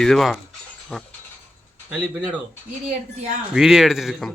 இதுவா? வீடியோ எடுத்துட்டியா? வீடியோ எடுத்துட்டு இருக்கோம்.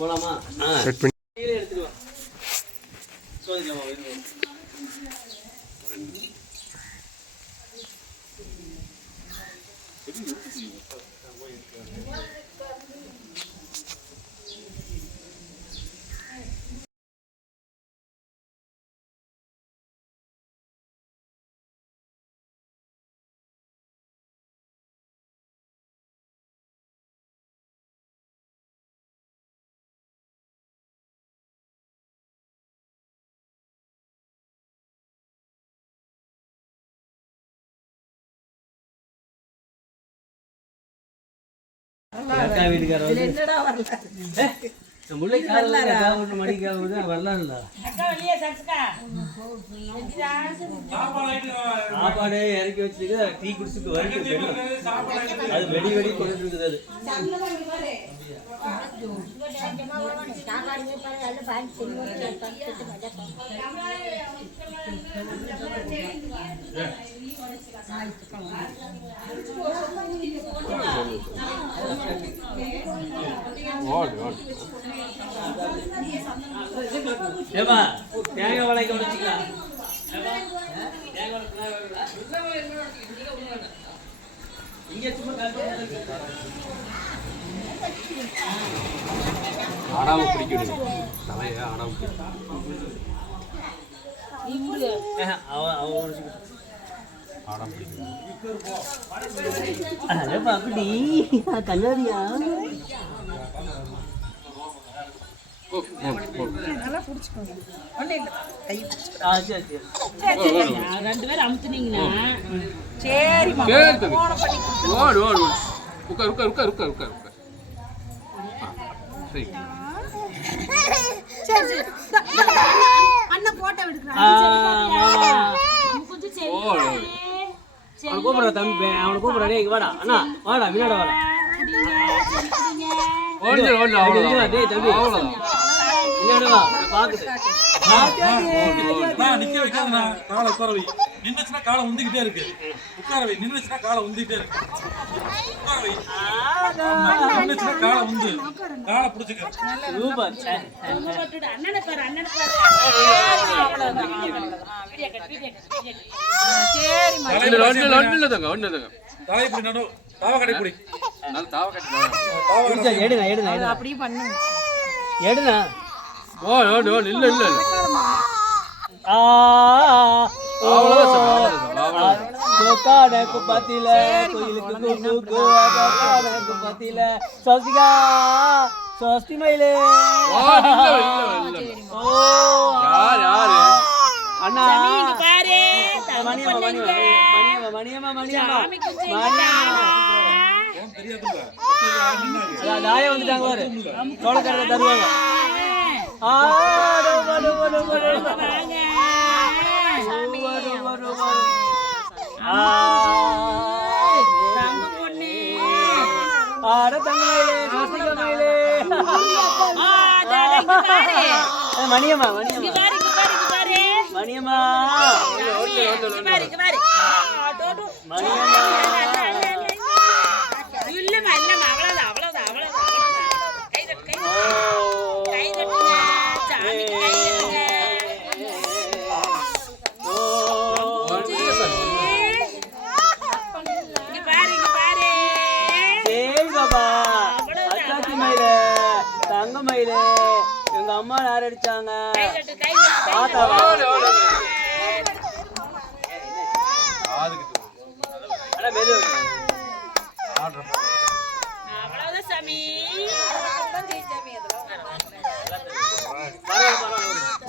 போலாமா? செட் பண்ணி கையில எடுத்துட்டு வா சாப்பாடு இறக்கி வச்சுட்டு டீ குடிச்சிட்டு வரைக்கும் அது வெடி வெடி போயிட்டு இருக்குது அது. ஏப்பா தேங்காய் வளைக்க முடிச்சுக்கலாம் பிடிக்கணும். தலையை பிடிக்கணும். அவன் அவன் பிடிக்கணும் ஓ ஓடு ஓடு ஆ சரி சரி. ரெண்டு பேரும் அமுத்துனீங்கன்னா சரி சரி. ஓடு ஓடு உட்கார் உட்கார் உட்கார் உட்கார் உட்கார் உட்கார் ஆ, சரி அண்ணன் போட்டோ எடுக்கிறான் சரி. அவனை கூப்பிடுற தம்பி அவனை கூப்பிடுற வாடா அண்ணா வாடா முன்னாடி வாடா ஓடு ஓடு. இங்க வா, அவ்வளோதான் டேய் தம்பி நிக்க வைக்காதண்ணா காலை உட்கார வை காலை உந்திக்கிட்டே இருக்கு உட்கார காலை உந்திக்கிட்டே இருக்கு உட்கார காலை உந்து காலை பிடிச்சிக்க சூப்பர் நடு தாவ தாவ கட்டி எடுங்க எடுங்க அப்படியே பண்ணு எடுங்க ஓடு ஓடு ஓடு இல்லை இல்லை இல்லை ஆ சொக்கான குப்பத்தில கோயிலுக்கு குக்கு சொக்கான குப்பத்தில சோசிகா சோஸ்தி மயிலே. ஓடு இல்லை இல்லை இல்லை ஓ யார் யாரு? அண்ணா. இங்க பாரு. மணியம்மா மணியம்மா மணியம்மா மணியம்மா மணியம்மா. உனக்கு தெரியாதுல்ல அதான் நாய வந்துட்டாங்க பாரு. சோளக்கரை தருவாங்க. ஆ வரு வரு வரு வாங்க வரு வரு வரு ஆ தங்க பொண்ணு ஆட தங்கமயிலே சோசிகா மயிலே ஆ டாடா இங்க பாரு ஏ, மணியம்மா மணியம்மா இங்க பாரு இங்க பாரு இங்க பாரு மணியம்மா இங்க பாரு இங்க பாரு ஆ, டோடு. மணியம்மா இல்லம்மா இல்லம்மா அவ்வளவுதான் அவ்வளவுதான் அவ்வளவுதான் அவ்வளவுதான் கை தட்டு கை தட்டு. ஓ கை தட்டுங்க சாமிக்கு கை தட்டுங்க இங்க பாரு இங்க பாரு சரி பாபா அக்காச்சி மயில தங்க மயில எங்க அம்மா யார் அடிச்சாங்க கை தட்டு கை தட்டு கை ஆத்தாவா காதுக்கு அண்ணா மெது ஆடுற அவ்வளவுதான் சாமி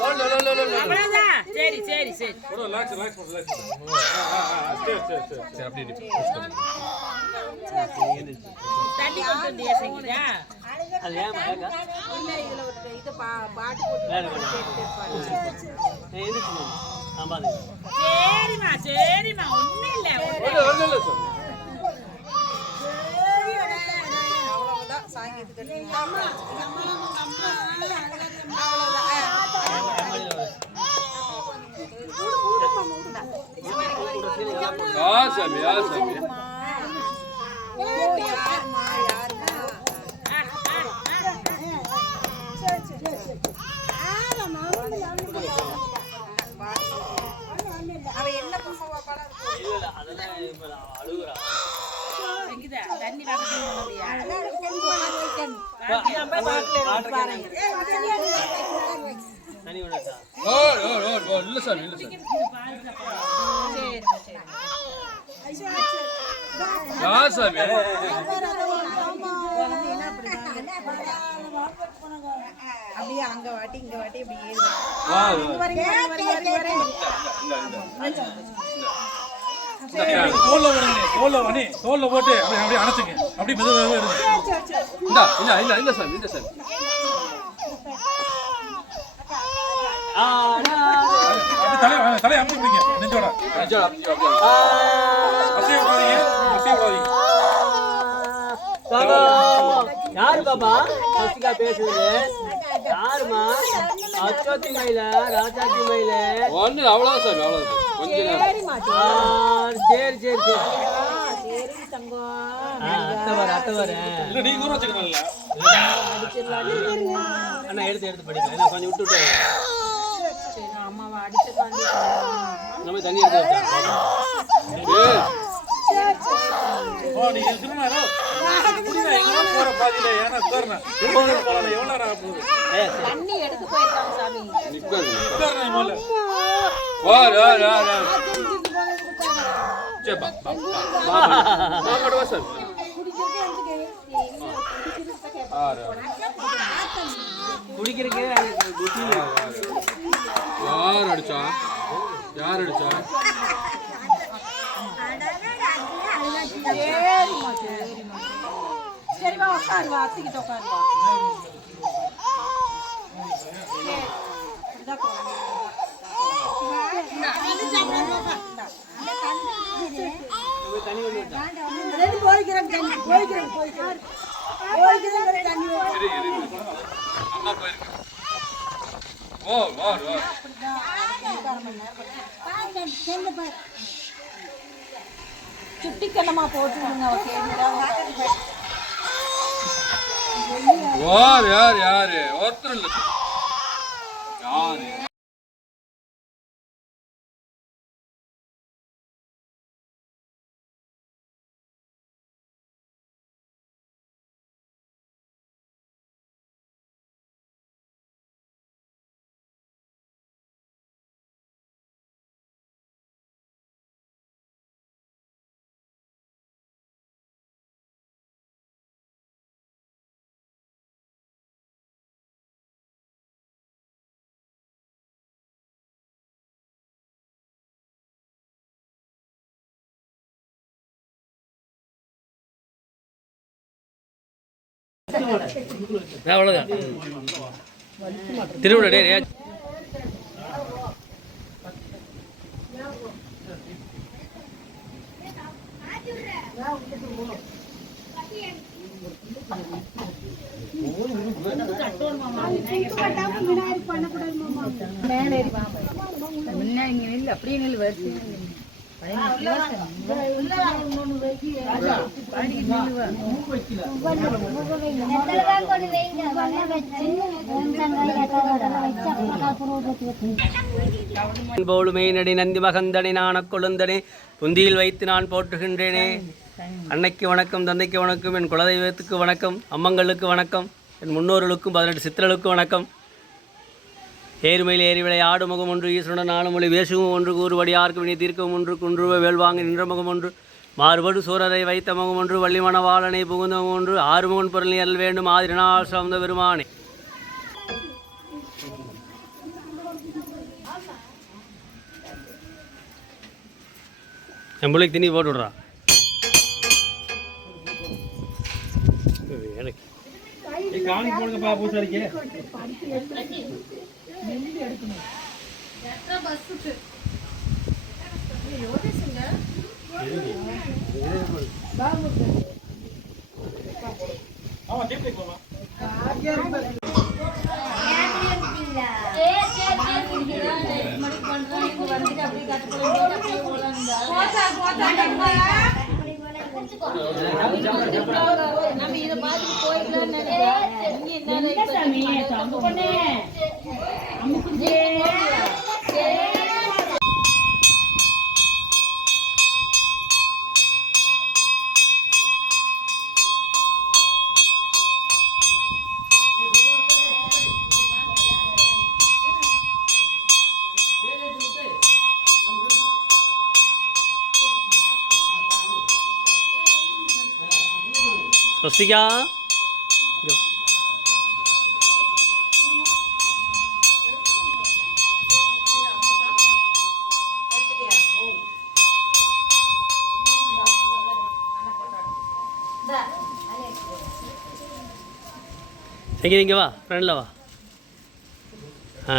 ஓடு ஓடு ஓடு ஓடு அவ்வளவுதான் சரி சரி சரி ஒரு ரிலாக்ஸ் ரிலாக்ஸ் ரிலாக்ஸ் சரி சரி சரி சரி அப்படியே push பண்ணு. தண்ணி கொண்டு வந்தியா சங்கீதா அது ஏன் மழக்கா எடுத்து பா- பாட்டு போட்டு வேலை பண்ணு. நான் எந்திரிச்சு நில்லு. நான் பார்த்துக்கிறேன். சரிம்மா சரிம்மா. ஒண்ணும் இல்ல ஒண்ணும் ஒண்ணு ஒண்ணு இல்லை சார் யார் சாமி யார் சாமி இல்ல, இல்ல, அதெல்லாம் இப்ப நான் அழுகுறா. இருக்குதா? தண்ணி வாட்டர் போடுறியா? வாட்டர் கேன் எங்க இருக்கு? தண்ணி வேணாட்டா? ஓ ஓ ஓ ஓ இல்லை சாமி இல்லை சாமி யார் சாமி அப்படியே அங்க வாட்டி இங்க வாட்டி இப்படி தோல்ல போட்டு அப்படியே அணைச்சுங்க. அப்படியே மெதுவாக எடுங்க. இந்தா இல்ல இல்ல இல்ல சாமி இல்ல சாமி. தலையை தலையை அமுக்கி பிடிங்க நெஞ்சோட. ஆ. அசைய விடாதீங்க அசைய விடாதீங்க யாரு பாபா சஸ்திகா பேசுறது. யாருமா அச்சோத்தி மயில ராஜாத்தி மயில? ஒண்ணு இல்ல, அவ்வளவுதான் சாமி அவ்வளவுதான் கொஞ்ச நேரம். ஆ, சரி சரி சரி. ஆ, அத்தை வர அத்தை வர இல்ல நீங்க தூரம் வச்சுக்கணும்ல அண்ணா எடுத்து எடுத்து படிக்கலாம் என்ன கொஞ்சம் விட்டு விட்டு. நம்ம நேரம் ஆக போகுது? தண்ணி எடுத்து போயிருக்காங்க சாமி. நிக்காது உட்காரணம் குடிக்கிறதுக்கு. யார் அடிச்சா? யார் அடிச்சா? சரிம்மா சரிம்மா சரிம்மா உட்காரு வா அத்திக்கிட்ட உட்காரு வா போய்க்கிறேன் தண்ணி போய்க்கிறேன் போய்க்கிறேன். போய்க்கிறேன் தண்ணி அம்மா போயிருக்கு ஓ வா வா. சுட்டிக்கண்ணமா போட்டுருங்க அவ யார் யார் யாரு? ஒருத்தர் இல்ல. யாரு? அவ்வளோதான் திருவிழா டே போலும் மெய்நடி நந்தி மகந்தனை நாண கொழுந்தனே புந்தியில் வைத்து நான் போற்றுகின்றேனே. அன்னைக்கு வணக்கம் தந்தைக்கு வணக்கம் என் குலதெய்வத்துக்கு வணக்கம் அம்மங்களுக்கு வணக்கம் என் முன்னோர்களுக்கும் பதினெட்டு சித்திரர்களுக்கும் வணக்கம். ஏறுமையில் ஏறிவிளை ஆடு முகம் ஒன்று ஈஸ்வரன் நாலு மொழி வேசுவும் ஒன்று கூறுபடி யாருக்கு வினை தீர்க்கவும் ஒன்று குன்றுவ வேள்வாங்க நின்ற முகம் ஒன்று மாறுபடு சூரரை வைத்த முகம் ஒன்று வள்ளிமண வாழனை புகுந்த முகம் ஒன்று ஆறுமுகன் பொருள் நீ அருள் வேண்டும் ஆதிரநாள் சார்ந்த பெருமானே. என் பிள்ளைக்கு திணி போட்டு விட்றா. எனக்கு ஆமா டேப் போமா என்ன சாமி தம்பு பொண்ணே அம்முக்குஞ்சே ஸ்வஸ்திகா இங்க. எங்கே இங்கே வா ஃப்ரெண்டில் வா. ஆ.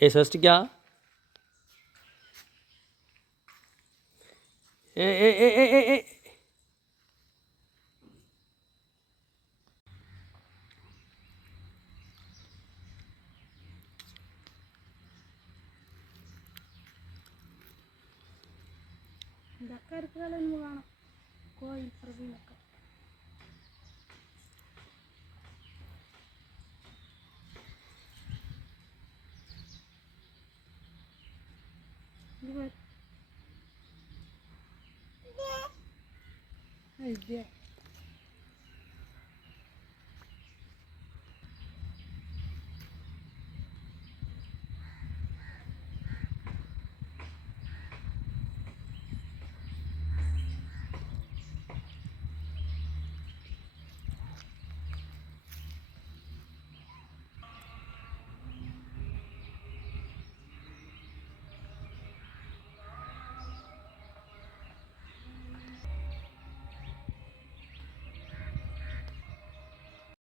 ഏ സൃഷ്ടിക്ക ഏ ഏ ഏ ഏ ഏ ഏ ഇതൊക്കെ അടുക്കളയിൽ നിന്ന് കാണാം. കോയിൽ പ്രവീണൊക്കെ Yeah.